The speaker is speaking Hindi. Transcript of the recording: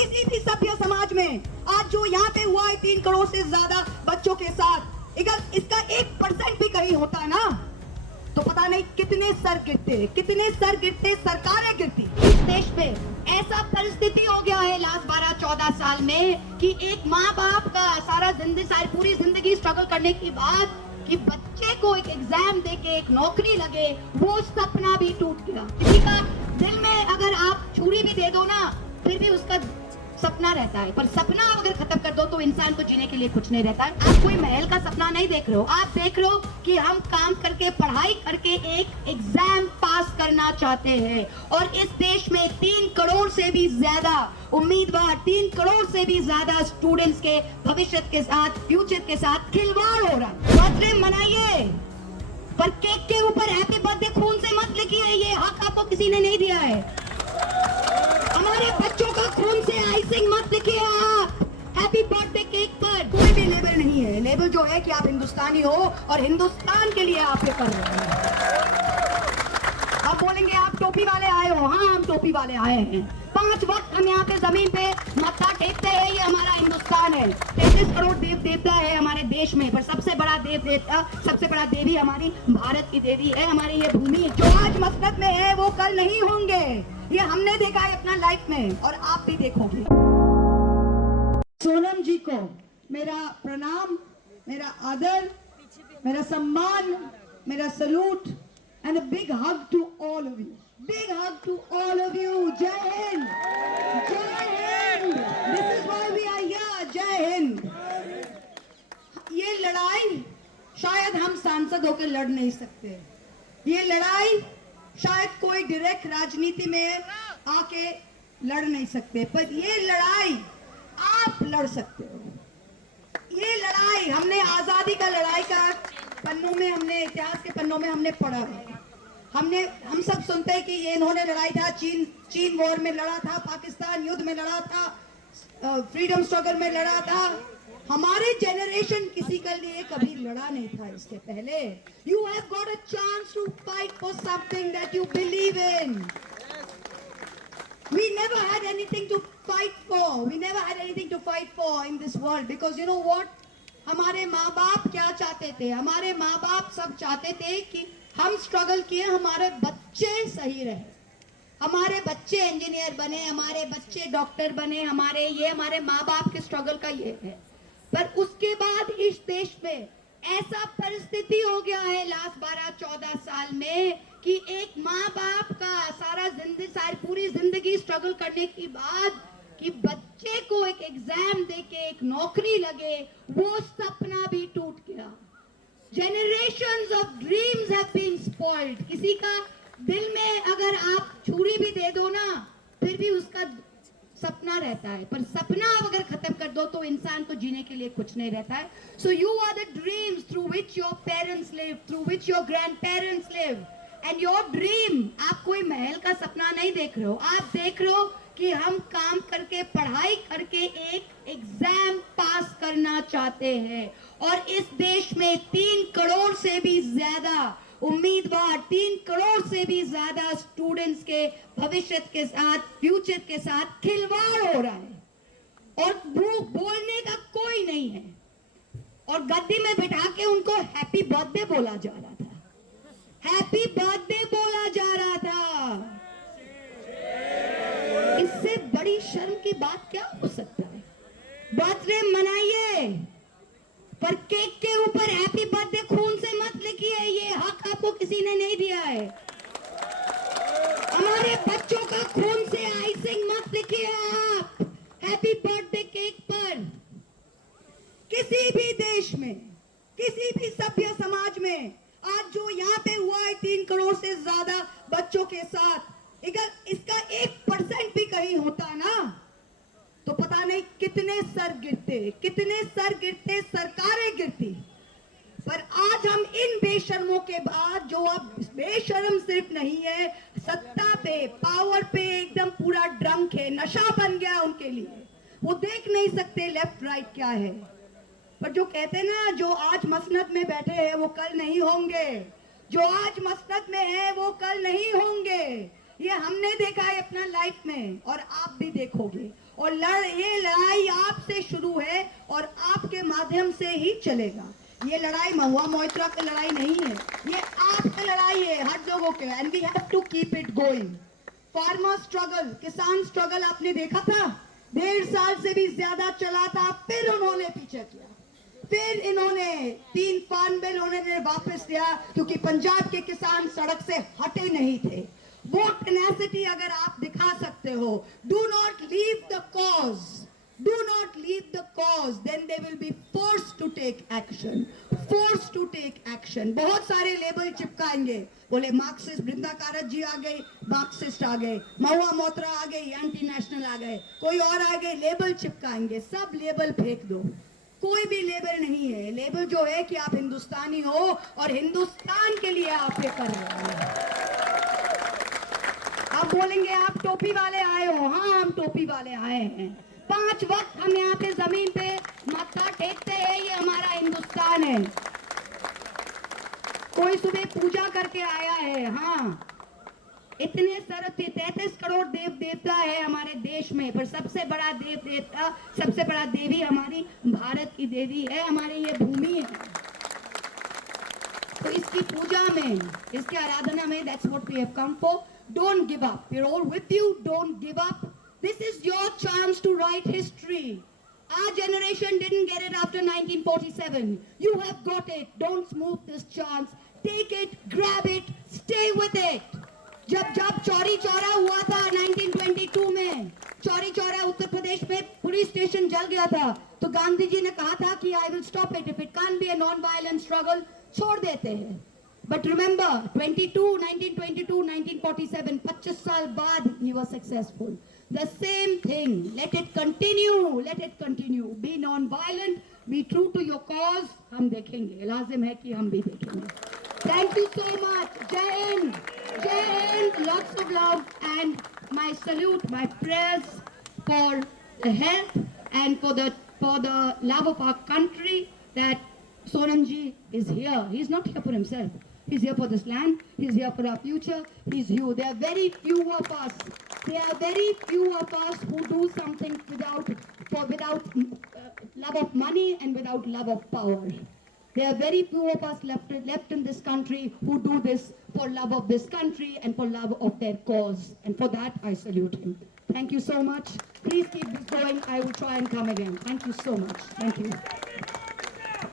किसी भी सभ्य समाज में आज जो यहाँ पे हुआ है 3 करोड़ से ज्यादा बच्चों के साथ, अगर इसका 1% भी कहीं होता ना तो पता नहीं कितने सर गिरते, सरकारें गिरती। इस देश में ऐसा परिस्थिति हो गया है लास्ट 12-14 साल में कि एक माँ बाप का पूरी जिंदगी स्ट्रगल करने के बाद कि बच्चे को एक एग्जाम देके एक नौकरी लगे, वो सपना भी टूट गया। किसी का दिल में अगर आप छुरी भी दे दो ना, फिर भी उसका सपना रहता है, पर सपना अगर खत्म कर दो तो इंसान को जीने के लिए कुछ नहीं रहता है। आप कोई महल का सपना नहीं देख रहे हो, आप देख रहे हो कि हम काम करके, पढ़ाई करके एक एग्जाम पास करना चाहते हैं। और इस देश में 3 करोड़ से भी ज्यादा उम्मीदवार, 3 करोड़ से भी ज्यादा स्टूडेंट्स के भविष्य के साथ, फ्यूचर के साथ खिलवाड़ हो रहा है। बर्थडे मनाइए, पर केक के ऊपर हैप्पी बर्थडे खून से मत लिखिए, ये हक आपको किसी ने नहीं दिया है। हमारे बच्चों का खून से आइसिंग मत लिखिए आप हैप्पी बर्थडे केक पर। कोई भी लेबल नहीं है, लेबल जो है कि आप हिंदुस्तानी हो और हिंदुस्तान के लिए आप ये कर रहे हैं। आप बोलेंगे आप टोपी वाले आए हो, हाँ हम टोपी वाले आए हैं। 5 वक्त हम यहाँ पे जमीन पे मत्था टेकते हैं, ये हमारा हिंदुस्तान है। 33 करोड़ देव देवता है हमारे देश में, पर सबसे बड़ा देव देवता, सबसे बड़ा देवी हमारी भारत की देवी है, हमारी ये भूमि। जो आज मसनद में है वो कल नहीं होंगे, ये हमने देखा है अपना लाइफ में और आप भी देखोगे। सोनम जी को मेरा प्रणाम, मेरा आदर, मेरा सम्मान, मेरा salute and a big hug to all of you. Big hug to all of you. जय हिंद, जय Hind. This is why we are here. जय हिंद। ये लड़ाई शायद हम सांसद होकर लड़ नहीं सकते, ये लड़ाई शायद कोई डायरेक्ट राजनीति में आके लड़ नहीं सकते, पर ये लड़ाई आप लड़ सकते हो। ये लड़ाई हमने आजादी का लड़ाई का पन्नों में, हमने इतिहास के पन्नों में हमने पढ़ा है। हम सब सुनते हैं कि ये इन्होंने लड़ाई था, चीन वॉर में लड़ा था, पाकिस्तान युद्ध में लड़ा था, फ्रीडम स्ट्रगल में लड़ा था। हमारे जनरेशन किसी के लिए कभी लड़ा नहीं था इसके पहले। You have got a chance to fight for something that you believe in. We never had anything to fight for. We never had anything to fight for in this world because you know what? हमारे माँ बाप क्या चाहते थे? हमारे माँ बाप सब चाहते थे कि हम स्ट्रगल किए, हमारे बच्चे सही रहे, हमारे बच्चे इंजीनियर बने, हमारे बच्चे डॉक्टर बने, हमारे माँ बाप के स्ट्रगल का ये है। पर उसके बाद इस देश में ऐसा परिस्थिति हो गया है लास्ट 12-14 साल में कि एक माँ बाप का पूरी जिंदगी स्ट्रगल करने के बाद कि बच्चे को एक एग्जाम देके एक नौकरी लगे, वो सपना भी टूट गया। Generations of dreams have been spoiled. किसी का दिल में अगर आप छुरी भी दे दो ना, फिर भी उसका सपना रहता है, पर सपना अगर खत्म कर दो तो इंसान को जीने के लिए कुछ नहीं रहता है। So you are the dreams through which your parents live, through which your grandparents live, and your dream, आप कोई महल का सपना नहीं देख रहे हो, आप देख रहे हो कि हम काम करके, पढ़ाई करके एक एग्जाम पास करना चाहते हैं। और इस देश में 3 करोड़ से भी ज्यादा उम्मीदवार, 3 करोड़ से भी ज्यादा स्टूडेंट्स के भविष्य के साथ, फ्यूचर के साथ खिलवाड़ हो रहा है और बोलने का कोई नहीं है। और गद्दी में बिठा के उनको हैप्पी बर्थडे बोला जा रहा था, हैप्पी बर्थडे बोला जा रहा था। इससे बड़ी शर्म की बात क्या हो सकता है? बर्थडे मनाइए, पर केक के ऊपर हैप्पी बर्थडे खून से मत लिखिए, ये हक आपको किसी ने नहीं दिया है। हमारे बच्चों का खून से आइसिंग मत लिखिए आप हैप्पी बर्थडे केक पर। किसी भी देश में, किसी भी सभ्य समाज में आज जो यहाँ पे हुआ है 3 करोड़ से ज्यादा बच्चों के साथ, अगर इसका 1% भी कहीं होता ना तो पता नहीं कितने सर गिरते, सरकारें गिरती। पर आज हम इन बेशर्मों के बाद, जो अब बेशर्म सिर्फ नहीं है, सत्ता पे, पावर पे एकदम पूरा ड्रंक है, नशा बन गया उनके लिए, वो देख नहीं सकते लेफ्ट राइट क्या है। पर जो कहते हैं ना, जो आज मसनद में बैठे हैं वो कल नहीं होंगे, जो आज मसनद में है वो कल नहीं होंगे। ये हमने देखा है अपना लाइफ में और आप भी देखोगे। और ये लड़ाई आपसे शुरू है और आपके माध्यम से ही चलेगा। ये लड़ाई महुआ मोइत्रा की लड़ाई नहीं है, ये आपकी लड़ाई है, हर लोगों के। And we have to keep it going. Farmer struggle, किसान स्ट्रगल आपने देखा था, 1.5 साल से भी ज्यादा चला था, फिर उन्होंने पीछे किया, फिर इन्होंने 3 फार्म बिल उन्होंने वापस लिया क्योंकि पंजाब के किसान सड़क से हटे नहीं थे। वो टेनेसिटी अगर आप दिखा सकते हो, do not leave the cause, do not leave the cause, then they will be forced to take action, forced to take action. बहुत सारे लेबल चिपकाएंगे, बोले मार्क्सिस्ट, बृंदा कारत जी आ गए, मार्क्सिस्ट आ गए, महुआ मोइत्रा आ गई, एंटी नेशनल आ गए, कोई और आ गए, लेबल चिपकाएंगे। सब लेबल फेंक दो, कोई भी लेबल नहीं है। लेबल जो है कि आप हिंदुस्तानी हो और हिंदुस्तान के लिए आप ये कर रहे हो। आप बोलेंगे आप टोपी वाले आए हो, हाँ हम टोपी वाले आए हैं। 5 वक्त हम यहाँ पे जमीन पे माथा टेकते हैं, ये हमारा हिंदुस्तान है। कोई सुबह पूजा करके आया है, हाँ इतने 33 करोड़ देव देवता है हमारे देश में, पर सबसे बड़ा देव देवता, सबसे बड़ा देवी हमारी भारत की देवी है, हमारी ये भूमि है। तो इसकी पूजा में, इसकी आराधना में, that's what we have come for. Don't give up. We're all with you. Don't give up. This is your chance to write history. Our generation didn't get it after 1947. You have got it. Don't smooth this chance. Take it, grab it, stay with it. जब चौरी चौरा हुआ था 1922 में, चौरी चौरा उत्तर प्रदेश में पुलिस स्टेशन जल गया था, तो गांधी जी ने कहा था कि I will stop it, if it can't be a non violent struggle, छोड़ देते हैं। बट रिमेंबर 1922, 1947, 25 साल बाद ही was successful. The same thing, let it continue, be non violent, be true to your cause. हम देखेंगे, लाजिम है कि हम भी देखेंगे। Thank you so much. Jai Hind. Jai Hind. Lots of love and my salute, my prayers for the health and for the love of our country, that Sonamji is here. He's not here for himself. He's here for this land. He's here for our future. He's you. There are very few of us. There are very few of us who do something without love of money and without love of power. There are very few of us left in this country who do this for love of this country and for love of their cause. And for that, I salute him. Thank you so much. Please keep this going. I will try and come again. Thank you so much. Thank you.